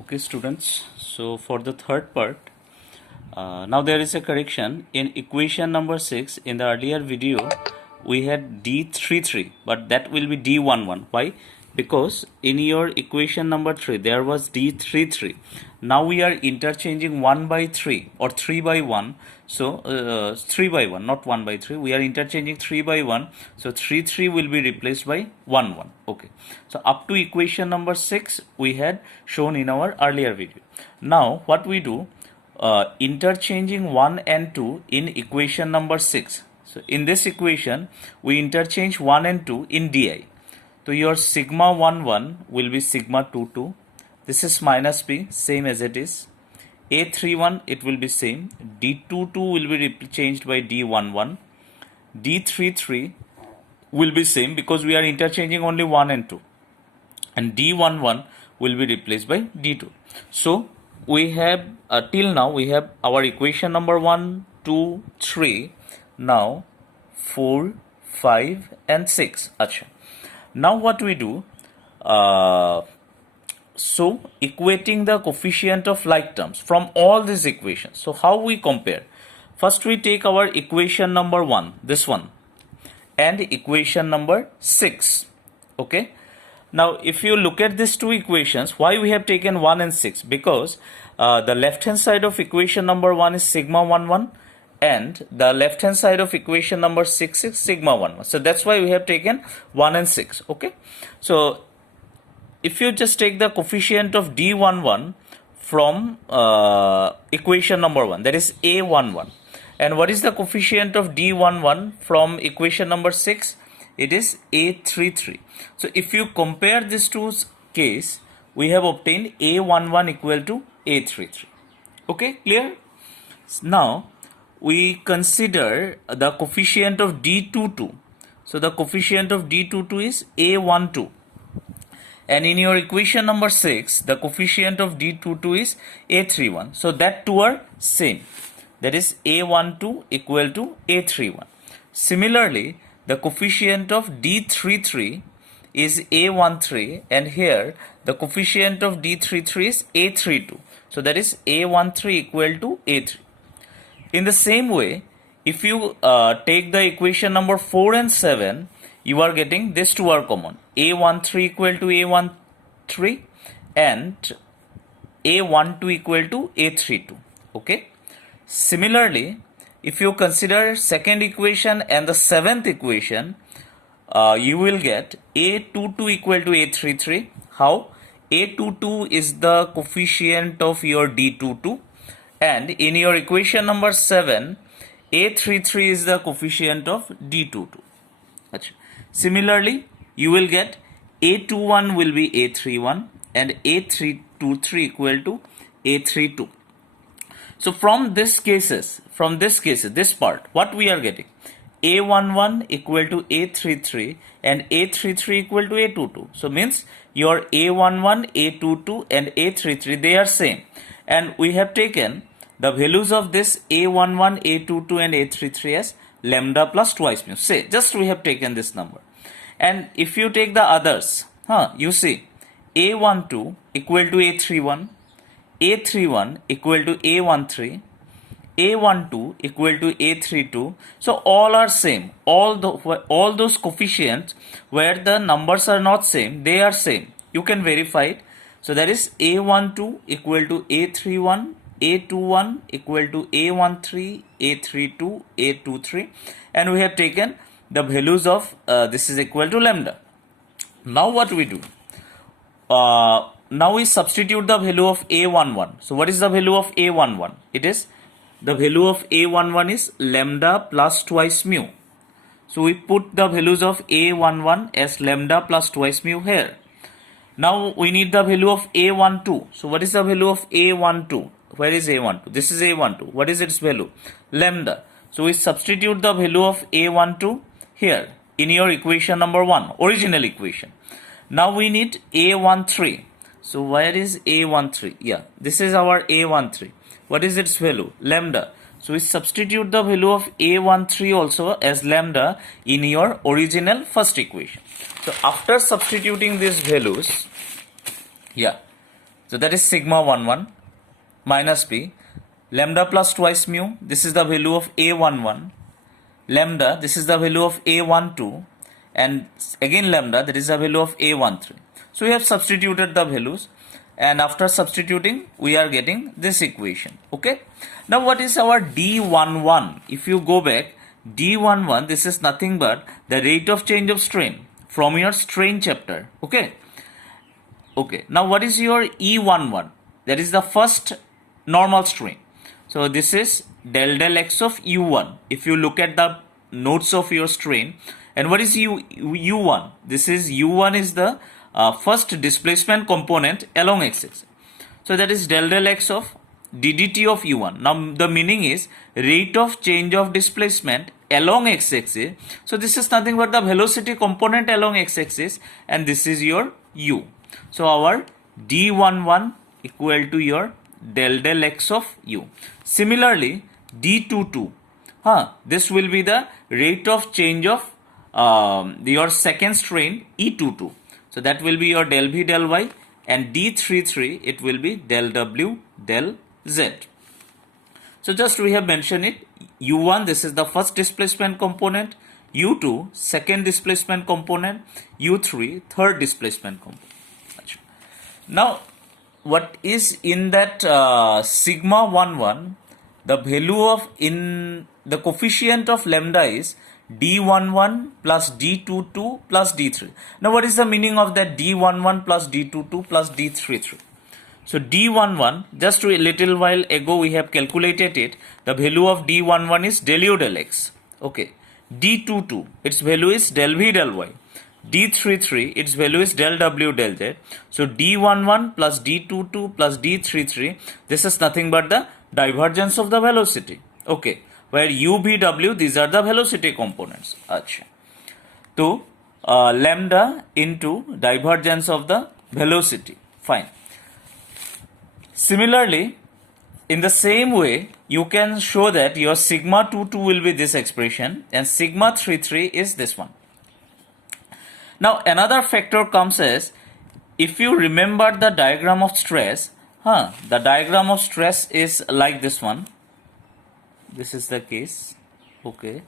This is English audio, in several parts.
Okay, students, so for the third part, now there is a correction in equation number 6. In the earlier video we had D33, but that will be D11. Why? Because in your equation number 3 there was D33. Now we are interchanging 1 by 3 or 3 by 1. So 3 by 1, not 1 by 3. We are interchanging 3 by 1. So 3 will be replaced by 1. Okay. So up to equation number 6 we had shown in our earlier video. Now what we do, interchanging 1 and 2 in equation number 6. So in this equation we interchange 1 and 2 in di. So your sigma 1 will be sigma 2. This is minus b, same as it is. A31 it will be same. D22 will be changed by D11. D33 will be same because we are interchanging only 1 and 2. And D11 will be replaced by D2. So we have till now we have our equation number 1, 2, 3, now 4, 5 and 6. Achha. Now what we do, so equating the coefficient of like terms from all these equations. So how we compare? First we take our equation number 1, this one, and equation number 6. Okay. Now if you look at these two equations, why we have taken 1 and 6? Because the left hand side of equation number 1 is sigma 1 and the left hand side of equation number 6 is sigma 1. So that's why we have taken 1 and 6. Okay. So if you just take the coefficient of D11 from equation number 1, that is A11, and what is the coefficient of D11 from equation number 6? It is A33. So if you compare these two case, we have obtained A11 equal to A33. Okay, clear? Now we consider the coefficient of D22. So the coefficient of D22 is A12. And in your equation number 6, the coefficient of D22 is A31. So that two are same. That is A12 equal to A31. Similarly, the coefficient of D33 is A13, and here the coefficient of D33 is A32. So that is A13 equal to A3. In the same way, if you take the equation number 4 and 7, you are getting these two are common. A13 equal to A13 and A12 equal to A32. Okay. Similarly, if you consider second equation and the seventh equation, you will get A22 equal to A33. How? A22 is the coefficient of your D22, and in your equation number 7, A33 is the coefficient of D22. Similarly, you will get A21 will be A31 and A323 equal to A32. So from this part, what we are getting? A11 equal to A33 and A33 equal to A22. So means your A11, A22 and A33, they are same. And we have taken the values of this A11, A22 and A33 as lambda plus twice mu. Say, just we have taken this number. And if you take the others, you see A12 equal to A31, A31 equal to A13, A12 equal to A32. So all are same. All those coefficients where the numbers are not same, they are same. You can verify it. So that is A12 equal to A31, A21 equal to A13, A32, A23, and we have taken the values of this is equal to lambda. Now what we do? Now we substitute the value of A11. So what is the value of A11? It is the value of A11 is lambda plus twice mu. So we put the values of A11 as lambda plus twice mu here. Now we need the value of A12. So what is the value of A12? Where is A12? This is A12. What is its value? Lambda. So we substitute the value of A12 here in your equation number 1, original equation. Now we need A13. So where is A13? Yeah, this is our A13. What is its value? Lambda. So we substitute the value of A13 also as lambda in your original first equation. So after substituting these values, So that is sigma 11 minus p. Lambda plus twice mu, this is the value of A11. Lambda, this is the value of A12. And again lambda, that is the value of A13. So we have substituted the values. And after substituting, we are getting this equation. Okay. Now what is our D11? If you go back, D11, this is nothing but the rate of change of strain from your strain chapter. Okay. Okay. Now what is your E11? That is the first normal strain. So this is del x of U1. If you look at the notes of your strain, and what is U1? This is U1 is the first displacement component along x-axis. So that is del x of ddt of U1. Now the meaning is rate of change of displacement along x-axis. So this is nothing but the velocity component along x-axis, and this is your U. So our D11 equal to your del x of U. Similarly, D22, this will be the rate of change of your second strain E22. So that will be your del V del Y, and D33 it will be del W del Z. So just we have mentioned it. U1, this is the first displacement component. U2, second displacement component. U3, third displacement component. Now what is in that sigma 11, the value of in the coefficient of lambda is D11 plus D22 plus D3. Now what is the meaning of that D11 plus D22 plus D33? So D11, just a little while ago we have calculated it. The value of D11 is del U del x. Okay. D22, its value is del V del y. D33, its value is del W del Z. So D11 plus D22 plus D33, this is nothing but the divergence of the velocity. Okay. Where U, V, W, these are the velocity components. Achha. So lambda into divergence of the velocity. Fine. Similarly, in the same way, you can show that your sigma 22 will be this expression and sigma 33 is this one. Now another factor comes as, if you remember the diagram of stress, the diagram of stress is like this one. This is the case. Okay.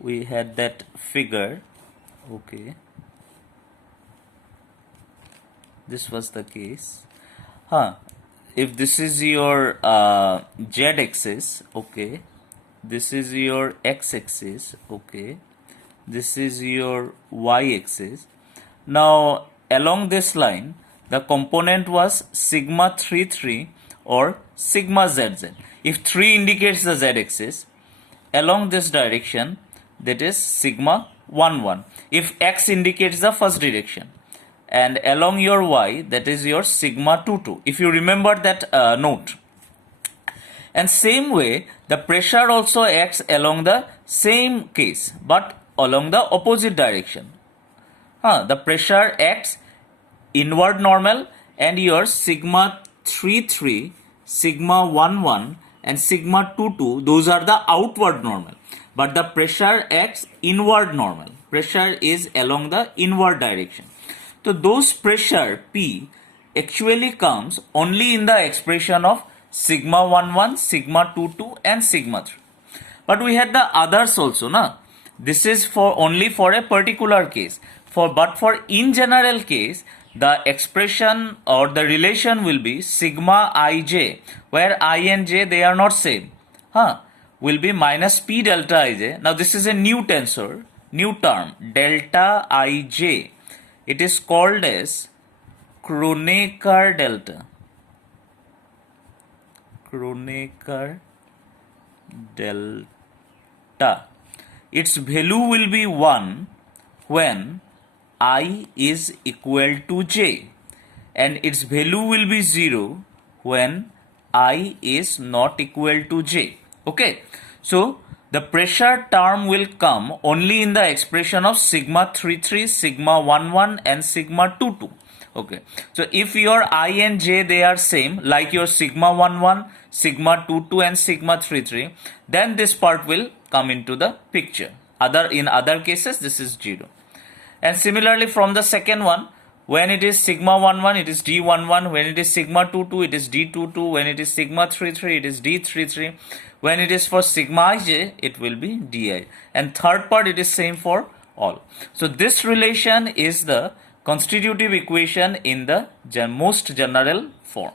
We had that figure. Okay. This was the case. If this is your z-axis, okay. This is your x-axis, okay. This is your y-axis. Now along this line, the component was sigma 33 or sigma zz. If 3 indicates the z-axis, along this direction, that is sigma 11. If x indicates the first direction, and along your y, that is your sigma 22. If you remember that note. And same way, the pressure also acts along the same case, but along the opposite direction. The pressure acts inward normal, and your sigma 33, sigma 11 and sigma 22, those are the outward normal. But the pressure acts inward normal. Pressure is along the inward direction. So those pressure P actually comes only in the expression of sigma 11, sigma 22 and sigma 3. But we had the others also, na? This is for only for a particular case. But for in general case, the expression or the relation will be sigma ij, where I and j, they are not same. Will be minus p delta ij. Now this is a new tensor, new term, delta ij. It is called as Kronecker delta. Kronecker delta. Its value will be 1 when I is equal to j, and its value will be 0 when I is not equal to j. Okay, so the pressure term will come only in the expression of sigma 33, sigma 11 and sigma 22. Okay, so if your I and j, they are same, like your sigma 11, sigma 22 and sigma 33, then this part will come into the picture. In other cases, this is 0. And similarly from the second one, When it is sigma 1 1, it is d 1 1. When it is sigma 2 2, it is d 2 2. When it is sigma 3 3, it is d 3 3. When it is for sigma ij, it will be di. And third part, it is same for all. So this relation is the constitutive equation in the most general form.